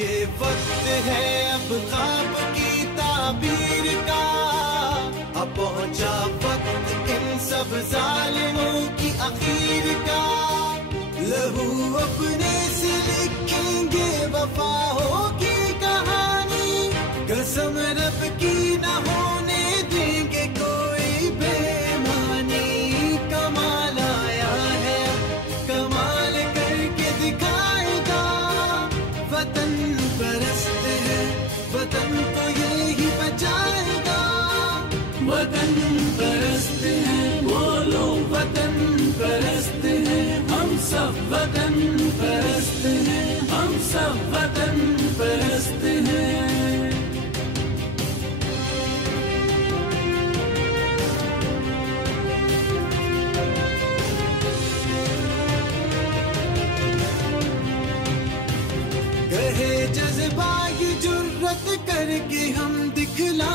ये वक्त है अब ख्वाब की ताबीर का, अब पहुंचा वक्त इन सब जालिमों की आखिर का। लहू अपने से लिखेंगे वफाओं की कहानी, कसम रब की न होने देंगे कोई बेईमानी। कमाल आया है कमाल करके दिखाएगा, वतन परस्त है वतन तो यही बचाएगा। वतन परस्त है बोलो वतन परस्त है, हम सब वतन परस्त हैं, हम सब वतन परस्त हैं। कहे जज्बा की जुर्रत करके हम दिखला